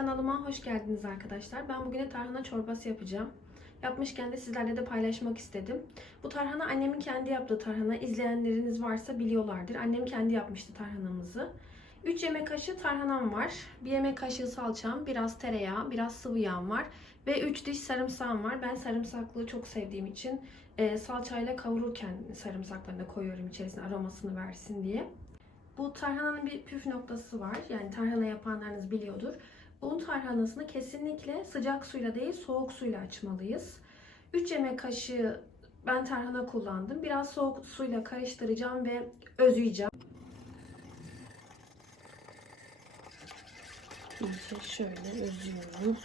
Kanalıma hoş geldiniz arkadaşlar. Ben bugüne tarhana çorbası yapacağım. Yapmışken de sizlerle de paylaşmak istedim. Bu tarhana annemin kendi yaptığı tarhana. İzleyenleriniz varsa biliyorlardır. Annem kendi yapmıştı tarhanamızı. 3 yemek kaşığı tarhanam var. 1 yemek kaşığı salçam, biraz tereyağı, biraz sıvı yağım var. Ve 3 diş sarımsağım var. Ben sarımsaklı çok sevdiğim için e, salçayla kavururken sarımsaklarını da koyuyorum içerisine aromasını versin diye. Bu tarhananın bir püf noktası var. Yani tarhana yapanlarınız biliyordur. Un tarhanasını kesinlikle sıcak suyla değil soğuk suyla açmalıyız. 3 yemek kaşığı ben tarhana kullandım. Biraz soğuk suyla karıştıracağım ve özüyeceğim. İyice şöyle özüyorum.